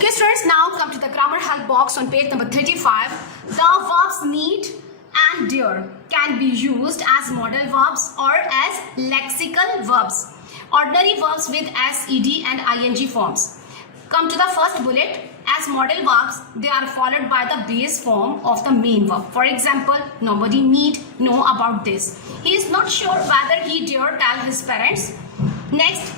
Okay students, now come to the grammar help box on page number 35. The verbs need and dare can be used as modal verbs or as lexical verbs. Ordinary verbs with s, ed and ing forms. Come to the first bullet. As modal verbs, they are followed by the base form of the main verb. For example, nobody need know about this. He is not sure whether he dare tell his parents. Next,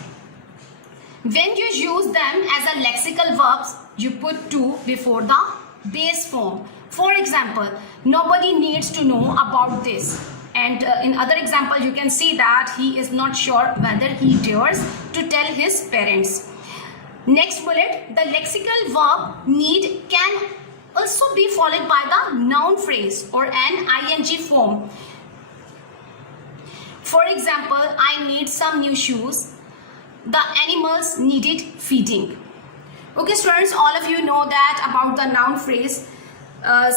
when you use them as a lexical verbs, you put to before the base form. For example, nobody needs to know about this. And in other example, you can see that he is not sure whether he dares to tell his parents. Next bullet, the lexical verb need can also be followed by the noun phrase or an ing form. For example, I need some new shoes. The animals needed feeding. Okay students, all of you know that about the noun phrase.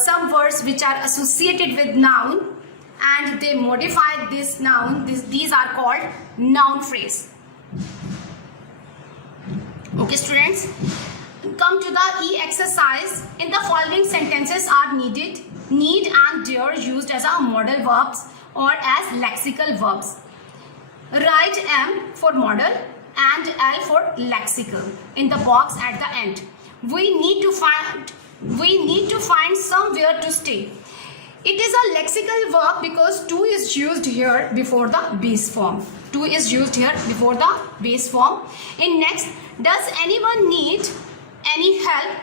Some words which are associated with noun and they modify this noun, these are called noun phrase. Okay students, come to the E exercise. In the following sentences are needed, need and dare used as a modal verbs or as lexical verbs. Write M for modal and L for lexical in the box at the end. We need to find somewhere to stay. It is a lexical verb because to is used here before the base form. To is used here before the base form. In next, does anyone need any help?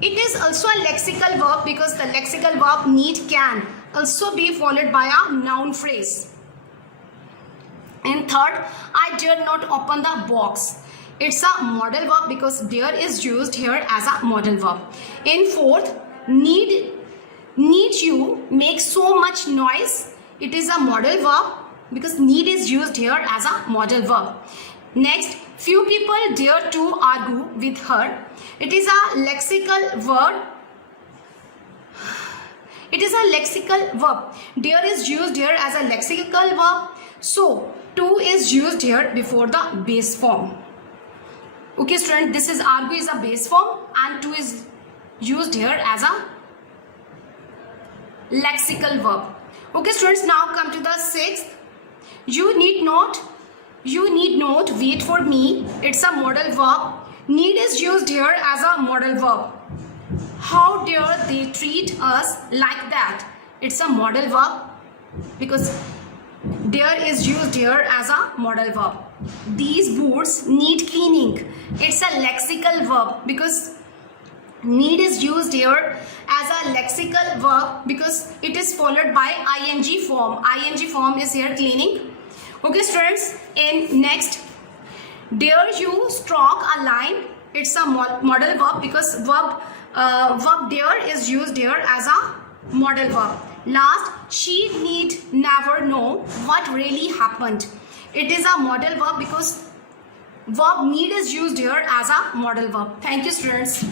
It is also a lexical verb because the lexical verb need can also be followed by a noun phrase. In third, I dare not open the box. It's a modal verb because dare is used here as a modal verb. In fourth, need you make so much noise. It is a modal verb because need is used here as a modal verb. Next, few people dare to argue with her. It is a lexical word. It is a lexical verb. Dare is used here as a lexical verb. So, to is used here before the base form. Okay student, this is argue is a base form and to is used here as a lexical verb. Okay students, now come to the sixth. You need not wait for me. It's a modal verb. Need is used here as a modal verb. How dare they treat us like that? It's a modal verb because dare is used here as a modal verb. These boots need cleaning. It's a lexical verb because need is used here as a lexical verb because it is followed by ing form. Ing form is here cleaning. Okay students, in next, dare you stroke a line. It's a modal verb because verb dare is used here as a modal verb. Last, she need never know what really happened. It is a modal verb because verb need is used here as a modal verb. Thank you students.